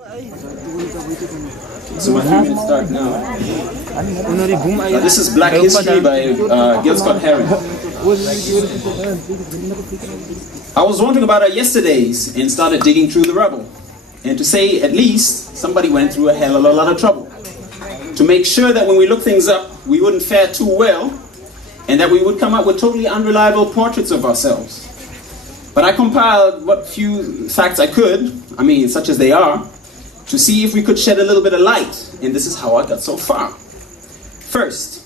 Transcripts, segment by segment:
So my 3 minutes start now. This is Black History by Gil Scott Heron. I was wondering about our yesterdays and started digging through the rubble. And to say at least somebody went through a hell of a lot of trouble. To make sure that when we look things up, we wouldn't fare too well, and that we would come up with totally unreliable portraits of ourselves. But I compiled what few facts I could, such as they are, to see if we could shed a little bit of light, and this is how I got so far. First,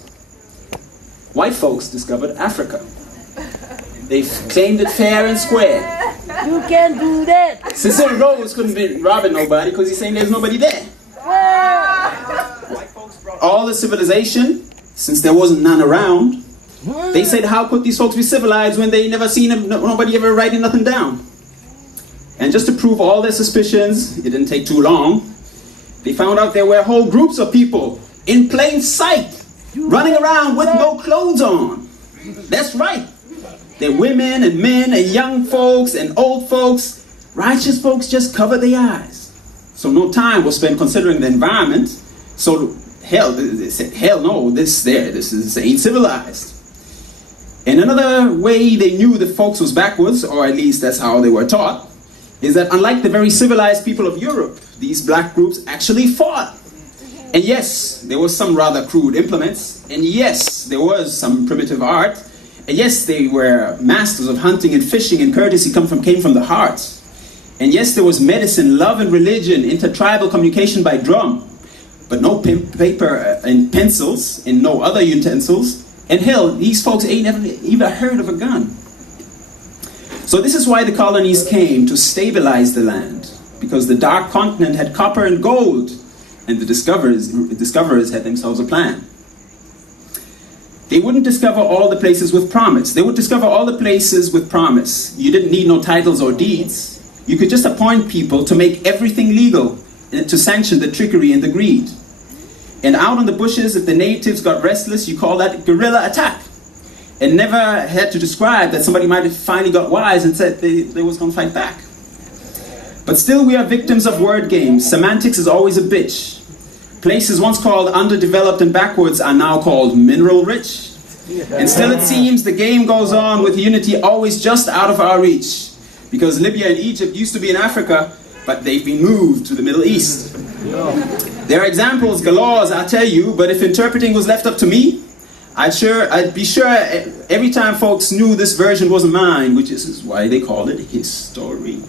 white folks discovered Africa. They claimed it fair and square. You can't do that. Cecil Rhodes couldn't be robbing nobody because he's saying there's nobody there. All the civilization, since there wasn't none around, they said, how could these folks be civilized when they never seen nobody ever writing nothing down? And just to prove all their suspicions, it didn't take too long, they found out there were whole groups of people in plain sight, running around with no clothes on. That's right. They're women and men and young folks and old folks. Righteous folks just covered their eyes. So no time was spent considering the environment. So they said, hell no, this ain't civilized. And another way they knew the folks was backwards, or at least that's how they were taught, is that unlike the very civilized people of Europe, these black groups actually fought. And yes, there was some rather crude implements, and yes, there was some primitive art, and yes, they were masters of hunting and fishing, and courtesy came from the heart. And yes, there was medicine, love and religion, intertribal communication by drum, but no paper and pencils, and no other utensils. And hell, these folks ain't never even heard of a gun. So this is why the colonies came, to stabilize the land, because the dark continent had copper and gold, and the discoverers had themselves a plan. They wouldn't discover all the places with promise. They would discover all the places with promise. You didn't need no titles or deeds. You could just appoint people to make everything legal, and to sanction the trickery and the greed. And out on the bushes, if the natives got restless, you call that guerrilla attack. And never had to describe that somebody might have finally got wise and said they was going to fight back. But still we are victims of word games. Semantics is always a bitch. Places once called underdeveloped and backwards are now called mineral rich. And still it seems the game goes on with unity always just out of our reach. Because Libya and Egypt used to be in Africa, but they've been moved to the Middle East. There are examples galore, I tell you, but if interpreting was left up to me, I'd be sure every time folks knew this version wasn't mine, which is why they called it history.